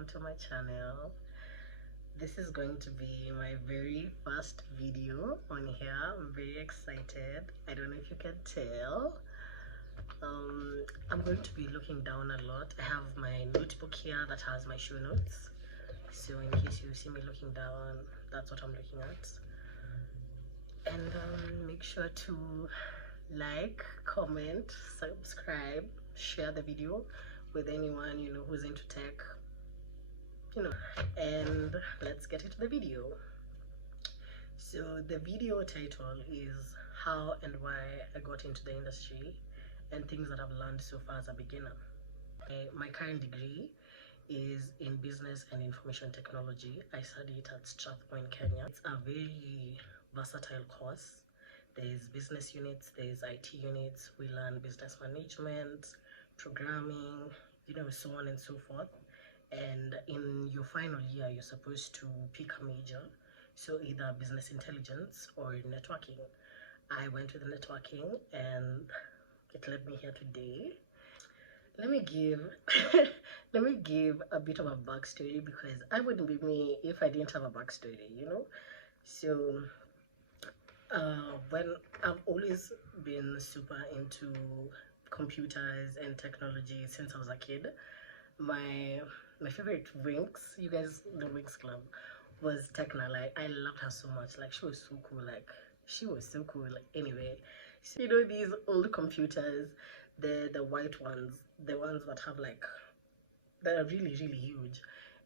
welcome to my channel. This is going to be my very first video on here. I'm very excited. I don't know if you can tell. I'm going to be looking down a lot. I have my notebook here that has my show notes, so in case you see me looking down, that's what I'm looking at. And make sure to like, comment, subscribe, share the video with anyone you know who's into tech, and let's get into the video. So the video title is how and why I got into the industry and things that I've learned so far as a beginner. My current degree is in business and information technology. I study it at Strathmore in Kenya. It's a very versatile course. There's business units, there's IT units. We learn business management, programming, so on and so forth. And in your final year, you're supposed to pick a major, so either business intelligence or networking. I went with networking and it led me here today. Let me give let me give a bit of a backstory, because I wouldn't be me if I didn't have a backstory, So when I've always been super into computers and technology since I was a kid. My favorite Winx, you guys know Winx Club, was Tekna. Like, I loved her so much. Like, she was so cool. Anyway, so, these old computers, the white ones, the ones that have like, that are really huge.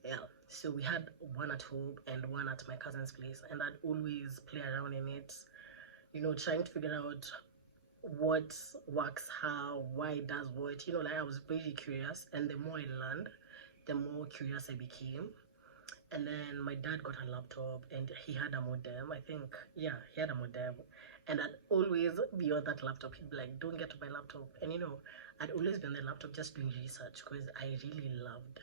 Yeah, so we had one at home and one at my cousin's place, and I'd always play around in it, trying to figure out what works, how, why it does what. Like, I was very curious, and the more I learned, the more curious I became. And then my dad got a laptop and he had a modem. I think, yeah, he had a modem, and I'd always be on that laptop. He'd be like, don't get to my laptop. And I'd always be on the laptop just doing research, because I really loved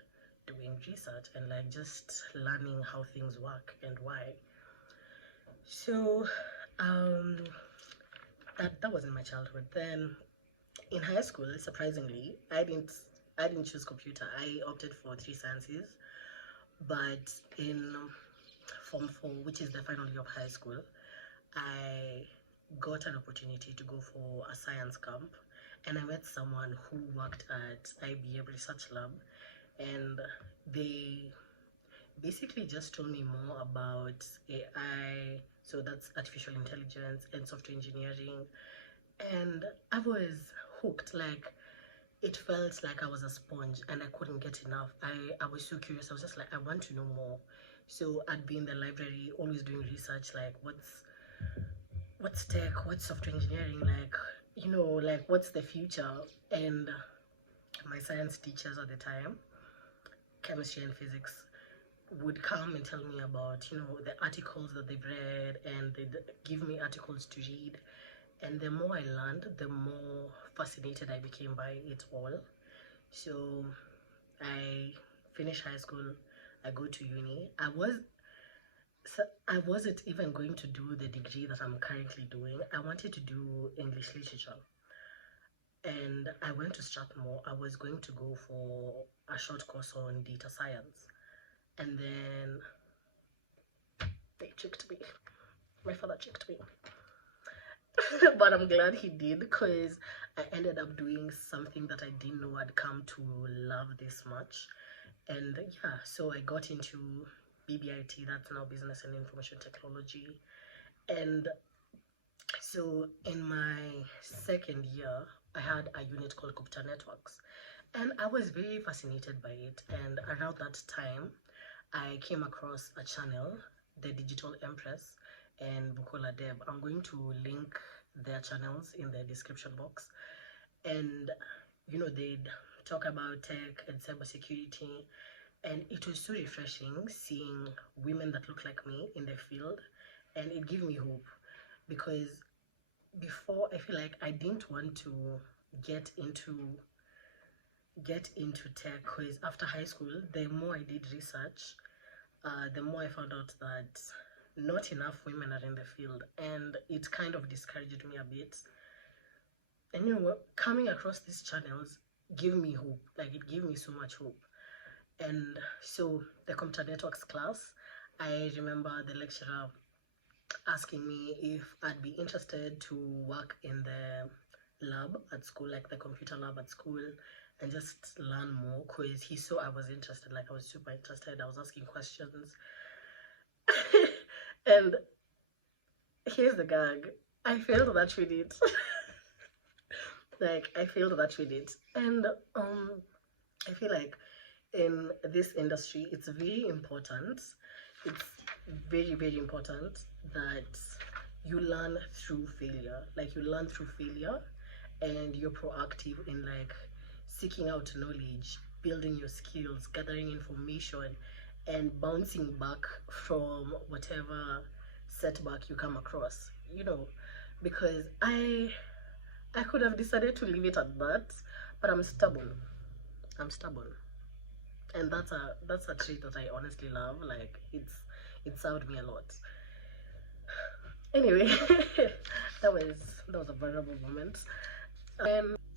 doing research and like just learning how things work and why. So that was in my childhood. Then in high school, surprisingly, I didn't choose computer. I opted for 3 sciences. But in Form 4, which is the final year of high school, I got an opportunity to go for a science camp, and I met someone who worked at IBM Research Lab, and they basically just told me more about AI, so that's artificial intelligence and software engineering, and I was hooked. Like, it felt like I was a sponge and I couldn't get enough. I was so curious. I was just like, I want to know more. So I'd be in the library always doing research, like what's tech, what's software engineering, like what's the future. And my science teachers at the time, chemistry and physics, would come and tell me about the articles that they've read, and they'd give me articles to read. And the more I learned, the more fascinated I became by it all. So I finished high school, I go to uni. I wasn't even going to do the degree that I'm currently doing. I wanted to do English literature. And I went to Strathmore. I was going to go for a short course on data science. And then they tricked me. My father tricked me. But I'm glad he did, because I ended up doing something that I didn't know I'd come to love this much. And yeah, so I got into BBIT, that's now Business and Information Technology. And so in my second year, I had a unit called Computer Networks, and I was very fascinated by it. And around that time, I came across a channel, The Digital Empress and Bukola Deb. I'm going to link their channels in the description box. And they'd talk about tech and cybersecurity, and it was so refreshing seeing women that look like me in the field, and it gave me hope. Because before, I feel like I didn't want to get into tech, because after high school, the more I did research, the more I found out that not enough women are in the field, and it kind of discouraged me a bit. And coming across these channels gave me hope. Like, it gave me so much hope. And so the computer networks class, I remember the lecturer asking me if I'd be interested to work in the lab at school, like the computer lab at school, and just learn more, because he saw I was interested, like I was super interested. I was asking questions. And here's the gag, I failed that unit. Like I failed that unit. And I feel like in this industry it's very important, it's very, very important that you learn through failure. Like you learn through failure, and you're proactive in like seeking out knowledge, building your skills, gathering information, and bouncing back from whatever setback you come across, you know. Because I could have decided to leave it at that, but I'm stubborn. I'm stubborn. And that's a trait that I honestly love. Like it served me a lot. Anyway, that was a vulnerable moment.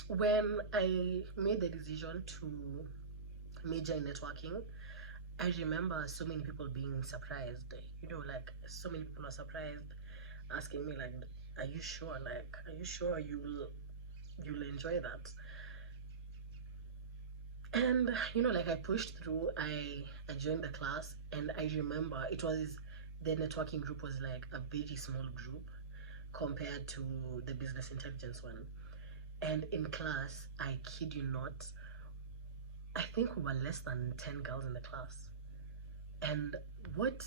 When I made the decision to major in networking, I remember so many people being surprised. You know, like so many people are surprised, asking me like, "Are you sure? Like, are you sure you'll enjoy that?" And you know, like I pushed through. I joined the class, and I remember it was the networking group was like a very small group compared to the business intelligence one. And in class, I kid you not, I think we were less than 10 girls in the class. And what,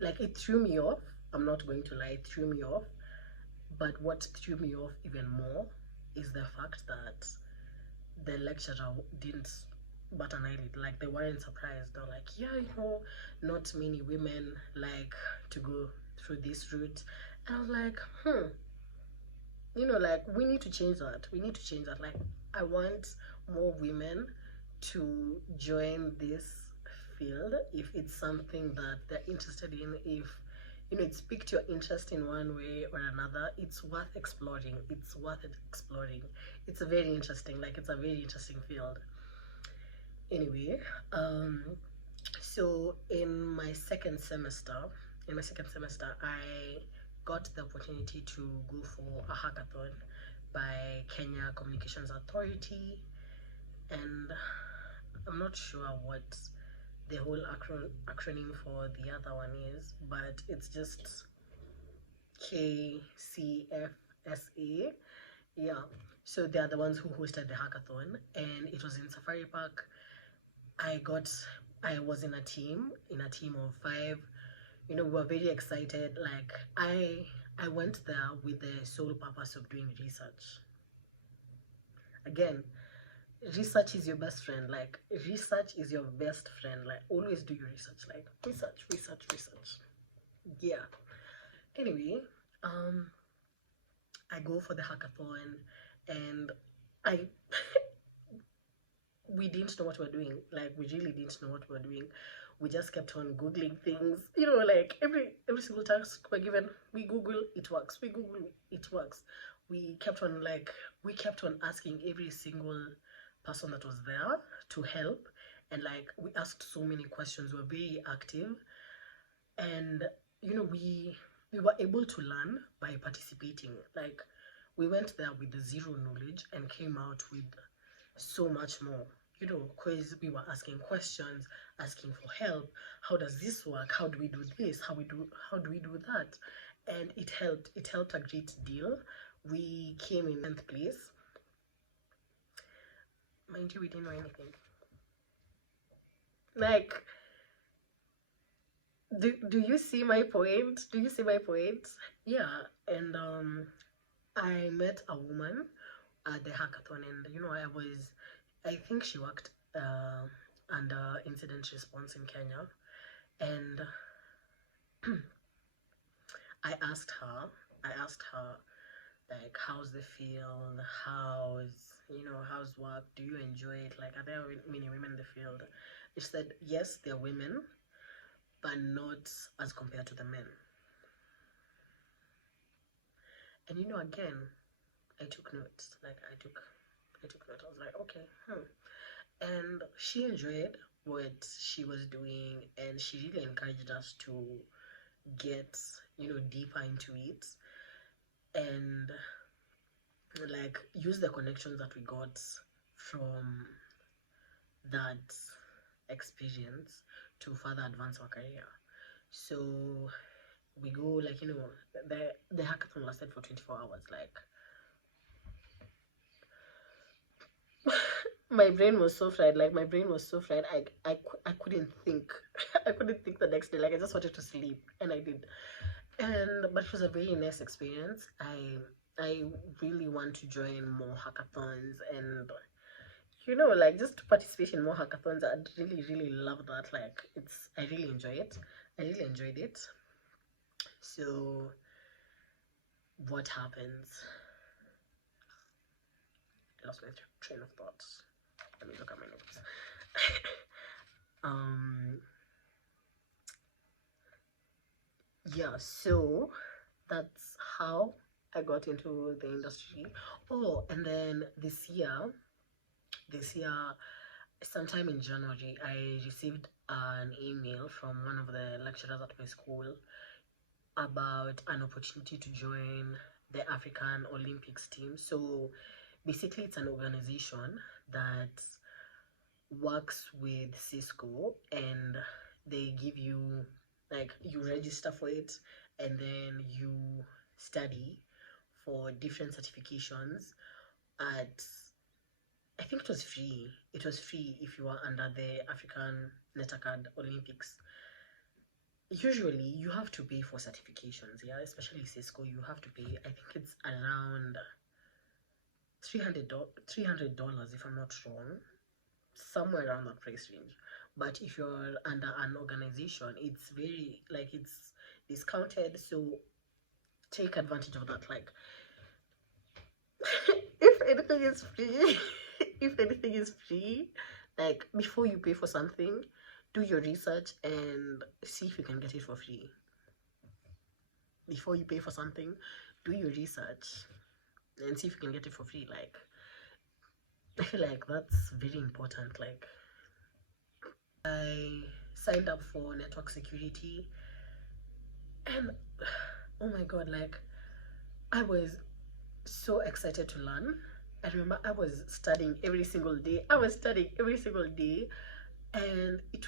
like, it threw me off. I'm not going to lie, it threw me off. But what threw me off even more is the fact that the lecturer didn't bat an eyelid. Like, they weren't surprised. They're like, yeah, you know, not many women like to go through this route. And I was like, you know, like we need to change that. We need to change that. Like, I want more women to join this field if it's something that they're interested in. If you know it piqued your interest in one way or another, it's worth exploring. It's worth exploring. It's a very interesting, like it's a very interesting field. Anyway, so in my second semester, I got the opportunity to go for a hackathon by Kenya Communications Authority, and I'm not sure what the whole acronym for the other one is, but it's just KCFSA. Yeah, so they are the ones who hosted the hackathon, and it was in Safari Park. I got, I was in a team of 5. You know, we were very excited. Like I went there with the sole purpose of doing research. Again, research is your best friend. Like research is your best friend. Like always do your research. Like research, research, research. Yeah. Anyway, um, I go for the hackathon, and I we didn't know what we were doing. Like we really didn't know what we were doing. We just kept on googling things. You know, like every single task we're given, we Google, it works. We Google, it works. We kept on asking every single person that was there to help, and like we asked so many questions. We were very active, and you know we were able to learn by participating. Like we went there with zero knowledge and came out with so much more, you know, because we were asking questions, asking for help. How does this work? How do we do this? How do we do that? And it helped a great deal. We came in 10th place. Mind you, we didn't know anything. Like, do you see my point? Do you see my point? Yeah. And I met a woman at the hackathon, and you know, I think she worked under incident response in Kenya, and I asked her like, how's the field? How's work? Do you enjoy it? Like, are there many women in the field? She said yes, there are women, but not as compared to the men. And you know, again, I took notes. Like I took note. I was like, okay, and she enjoyed what she was doing, and she really encouraged us to get, deeper into it, and like use the connections that we got from that experience to further advance our career. So we go, like, the hackathon lasted for 24 hours. Like, my brain was so fried. Like, my brain was so fried. I couldn't think. I couldn't think the next day. Like, I just wanted to sleep, and I did. But it was a very nice experience. I really want to join more hackathons, and like, just to participate in more hackathons. I'd really, really love that. Like, I really enjoy it. I really enjoyed it. So what happens? I lost my train of thoughts. Let me look at my notes. Yeah, so that's how I got into the industry. Oh, and then this year, sometime in January, I received an email from one of the lecturers at my school about an opportunity to join the African Olympics team. So basically, it's an organization that works with Cisco, and they give you, like, you register for it, and then you study for different certifications at, I think it was free. It was free if you are under the African NetAcad Olympics. Usually you have to pay for certifications, yeah, especially Cisco. You have to pay, I think it's around $300 if I'm not wrong, somewhere around that price range. But if you're under an organization, it's very, like, it's discounted, so take advantage of that. Like, if anything is free, if anything is free, like, before you pay for something, do your research and see if you can get it for free. Before you pay for something, do your research and see if you can get it for free. Like, I feel like that's very important. Like, I signed up for network security, and oh my god, like, I was so excited to learn. I remember I was studying every single day. And it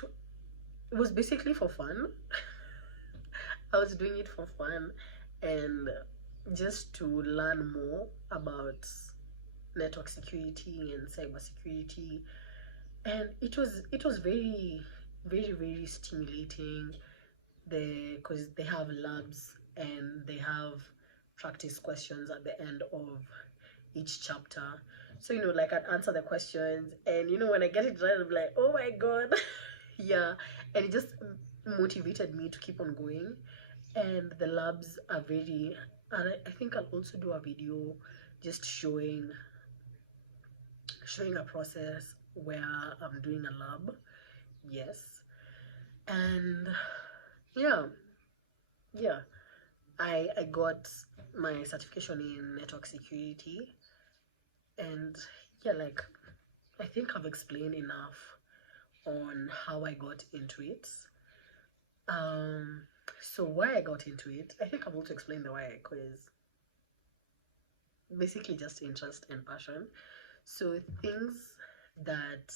was basically for fun. I was doing it for fun, and just to learn more about network security and cybersecurity. And it was very, very, very stimulating. Because they have labs, and they have practice questions at the end of each chapter. So, like, I'd answer the questions, and when I get it right, I'm like, oh my god. Yeah. And it just motivated me to keep on going. And the labs are very, and I think I'll also do a video just showing a process where I'm doing a lab. Yes. And yeah, yeah. I got my certification in network security, and yeah, like, I think I've explained enough on how I got into it. So why I got into it, I think I've also explained the why, because basically just interest and passion. So things that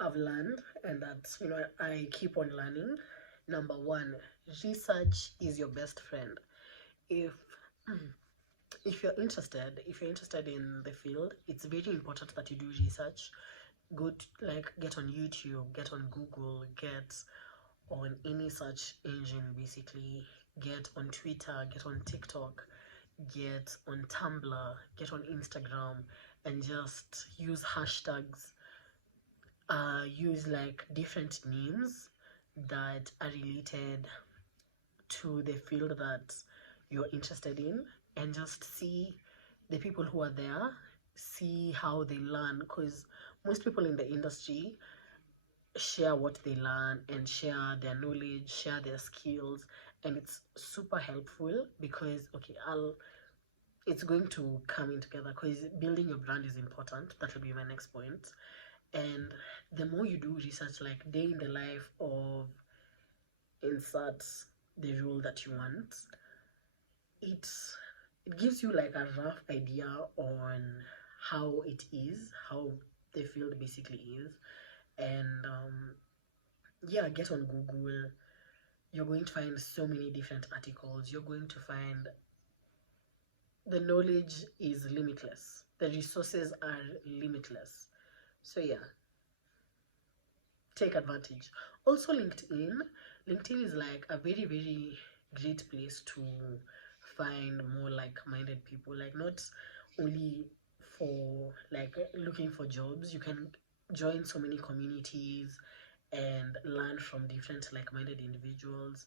I've learned, and that I keep on learning. Number one, research is your best friend. If if you're interested in the field, it's very important that you do research. Get on YouTube, get on Google, get on any search engine. Basically, get on Twitter, get on TikTok, get on Tumblr, get on Instagram, and just use hashtags. Use, like, different names that are related to the field that you're interested in, and just see the people who are there, see how they learn, because most people in the industry share what they learn and share their knowledge, share their skills, and it's super helpful. Because, okay, it's going to come in together, because building your brand is important. That will be my next point. And the more you do research, like day in the life of insert the role that you want, it's it gives you like a rough idea on how it is, how the field basically is. And yeah, get on Google. You're going to find so many different articles. You're going to find the knowledge is limitless, the resources are limitless. So yeah, take advantage. Also, LinkedIn is like a very, very great place to find more like-minded people. Like, not only for like looking for jobs, you can join so many communities and learn from different like-minded individuals.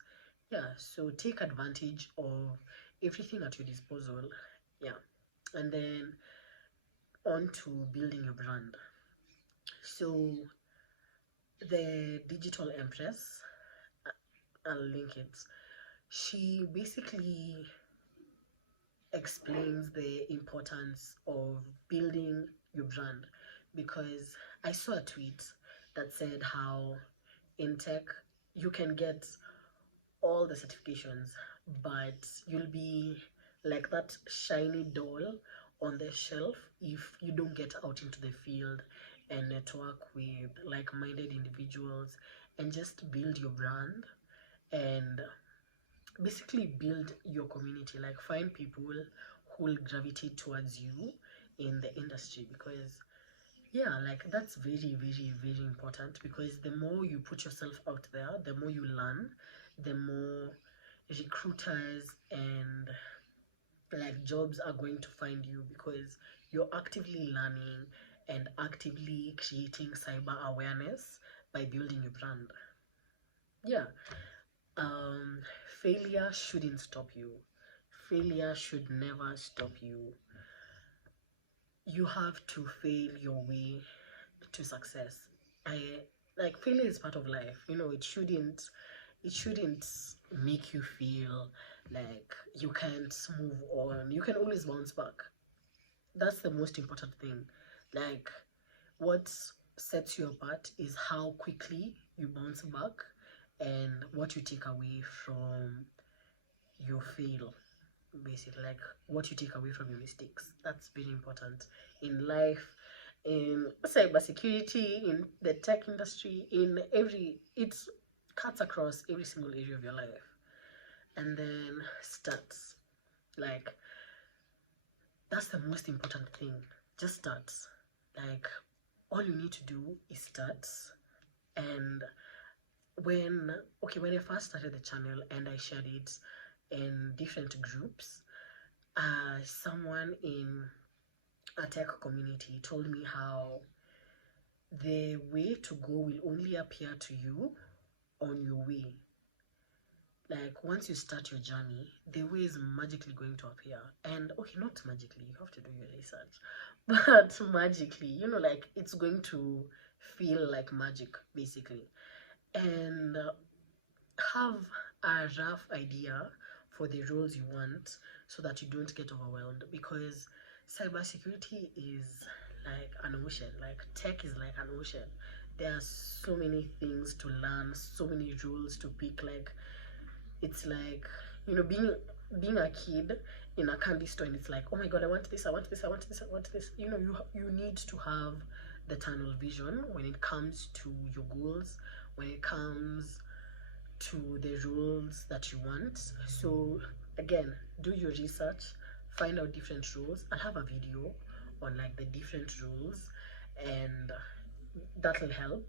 Yeah, so take advantage of everything at your disposal. Yeah, and then on to building your brand. So the digital empress, I'll link it. She basically explains the importance of building your brand, because I saw a tweet that said how in tech you can get all the certifications, but you'll be like that shiny doll on the shelf if you don't get out into the field and network with like-minded individuals and just build your brand and basically build your community. Like, find people who will gravitate towards you in the industry, because yeah, like that's very, very, very important, because the more you put yourself out there, the more you learn, the more recruiters and like jobs are going to find you, because you're actively learning and actively creating cyber awareness by building your brand. Yeah, um failure shouldn't stop you. Failure should never stop you. You have to fail your way to success. I like failure is part of life. It shouldn't make you feel like you can't move on. You can always bounce back. That's the most important thing. Like, what sets you apart is how quickly you bounce back and what you take away from your fail, basically, like what you take away from your mistakes. That's very important in life, in cybersecurity, in the tech industry, in every it cuts across every single area of your life. And then starts, like, that's the most important thing. Just starts. Like, all you need to do is start. And when when I first started the channel and I shared it in different groups, someone in a tech community told me how the way to go will only appear to you on your way. Like, once you start your journey, the way is magically going to appear. And not magically, you have to do your research, but magically, like, it's going to feel like magic, basically. And have a rough idea for the roles you want so that you don't get overwhelmed, because cybersecurity is like an ocean. Like, tech is like an ocean. There are so many things to learn, so many rules to pick. Like, it's like, being a kid in a candy store, and it's like, oh my god, I want this, I want this, I want this, I want this. You need to have the tunnel vision when it comes to your goals, when it comes to the rules that you want. So again, do your research, find out different rules. I'll have a video on like the different rules, and that'll help.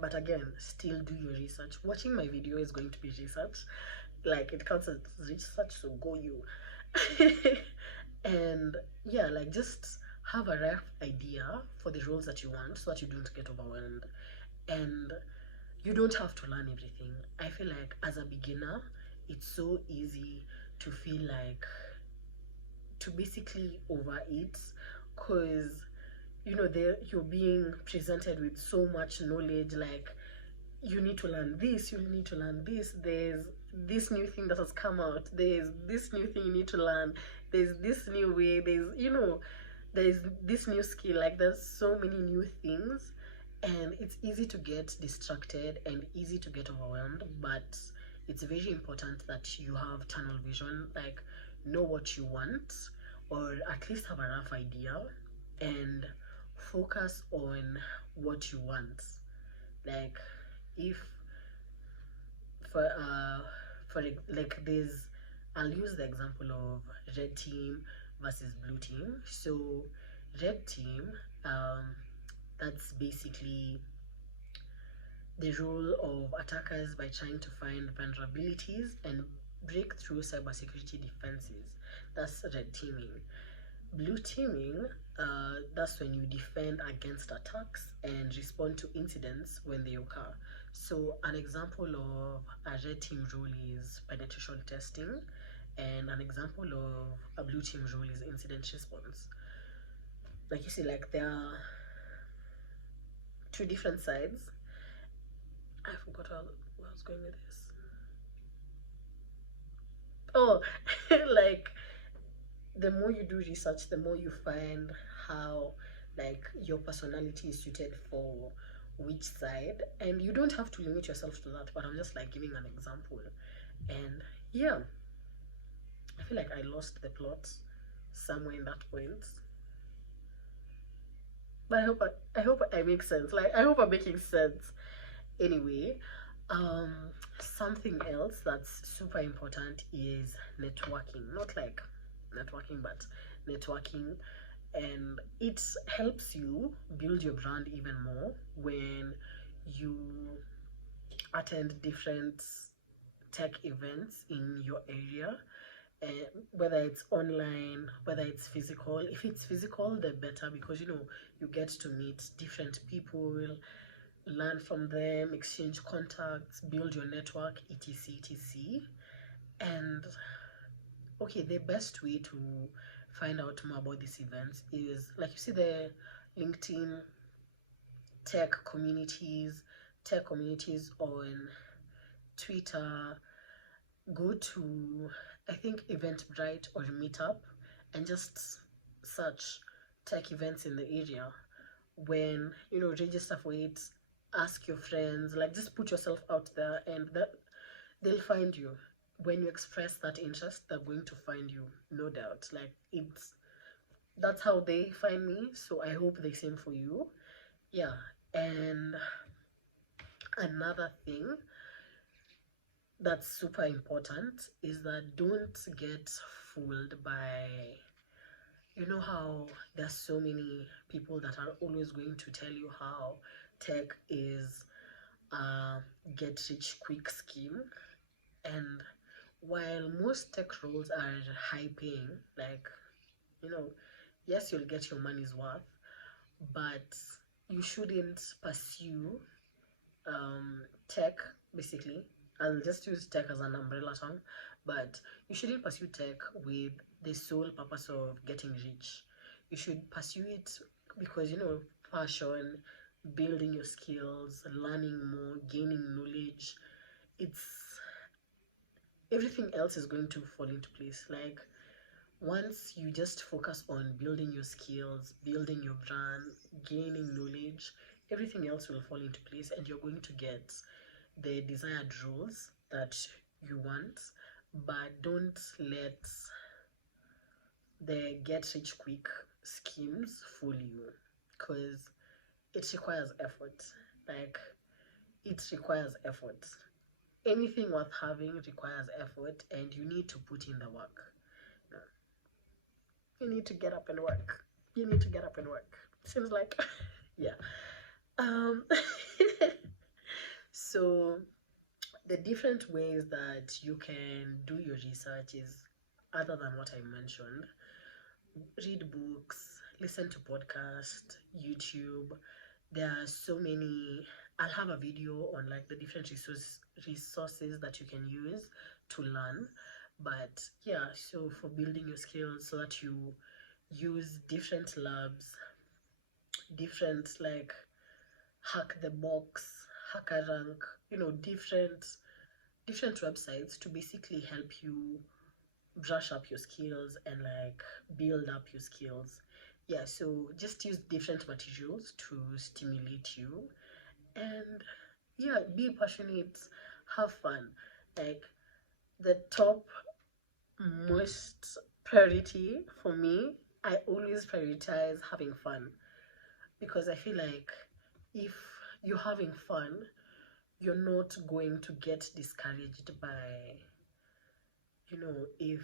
But again, still do your research. Watching my video is going to be research. Like, it counts as research, so go you. And yeah, like, just have a rough idea for the roles that you want so that you don't get overwhelmed. And you don't have to learn everything. I feel like as a beginner, it's so easy to feel like to basically overeat, because you're being presented with so much knowledge. Like, you need to learn this, you need to learn this, there's this new thing that has come out, there's this new thing you need to learn, there's this new way, there's there's this new skill, like there's so many new things, and it's easy to get distracted and easy to get overwhelmed, but it's very important that you have tunnel vision, like know what you want, or at least have a rough idea, and focus on what you want. Like if for like there's, I'll use the example of red team versus blue team. So red team, um that's basically the role of attackers by trying to find vulnerabilities and break through cybersecurity defenses. That's red teaming. Blue teaming, that's when you defend against attacks and respond to incidents when they occur. So an example of a red team role is penetration testing, and an example of a blue team role is incident response. Like you see, like there are two different sides. I forgot where I was going with this. Oh, like the more you do research, the more you find how like your personality is suited for which side, and you don't have to limit yourself to that. But I'm just like giving an example, and yeah, I feel like I lost the plot somewhere in that point. But I hope I make sense. Like I hope I'm making sense. Anyway, um, something else that's super important is networking. Not like networking, but networking, and it helps you build your brand even more when you attend different tech events in your area, whether it's online, whether it's physical. If it's physical, the better, because you get to meet different people, learn from them, exchange contacts, build your network, etc, etc. And okay, the best way to find out more about these events is, like, you see the LinkedIn tech communities, on Twitter. Go to, I think, Eventbrite or Meetup, and just search tech events in the area. When register for it, ask your friends, like just put yourself out there, and they'll find you. When you express that interest, they're going to find you, no doubt. Like, that's how they find me, so I hope the same for you. Yeah. And another thing that's super important is that don't get fooled by, how there's so many people that are always going to tell you how tech is a get rich quick scheme. And while most tech roles are high paying, like, yes, you'll get your money's worth, but you shouldn't pursue tech, basically. I'll just use tech as an umbrella term, but you shouldn't pursue tech with the sole purpose of getting rich. You should pursue it because, passion, building your skills, learning more, gaining knowledge. It's Everything else is going to fall into place. Like, once you just focus on building your skills, building your brand, gaining knowledge, everything else will fall into place, and you're going to get the desired roles that you want. But don't let the get rich quick schemes fool you, because it requires effort. Like, it requires effort. Anything worth having requires effort, and you need to put in the work. You need to get up and work. You need to get up and work. Seems like, yeah. Um, so the different ways that you can do your research is, other than what I mentioned: read books, listen to podcasts, YouTube. There are so many. I'll have a video on like the different resources that you can use to learn. But yeah, so for building your skills, so that you use different labs, different, like, hack the box, hacker rank, different websites to basically help you brush up your skills and like build up your skills. yeah, so just use different materials to stimulate you, and yeah, be passionate, have fun. Like, the top most priority for me, I always prioritize having fun, because I feel like if you're having fun, you're not going to get discouraged by, if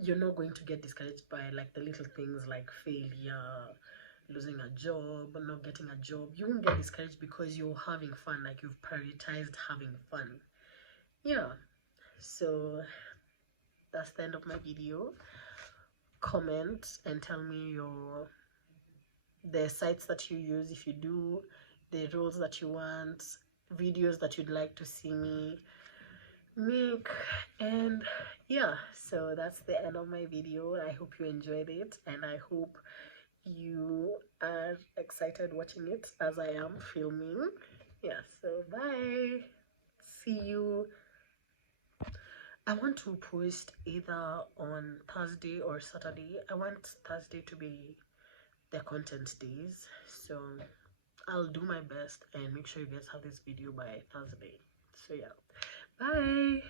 you're not going to get discouraged by like the little things like failure, losing a job, not getting a job. You won't get discouraged because you're having fun, like you've prioritized having fun. Yeah, so that's the end of my video. Comment and tell me the sites that you use, if you do, the roles that you want, videos that you'd like to see me make. And yeah, so that's the end of my video. I hope you enjoyed it, and I hope you are excited watching it as I am filming. Yeah, so bye, see you. I want to post either on Thursday or Saturday. I want Thursday to be the content days, so I'll do my best and make sure you guys have this video by Thursday. So yeah, bye.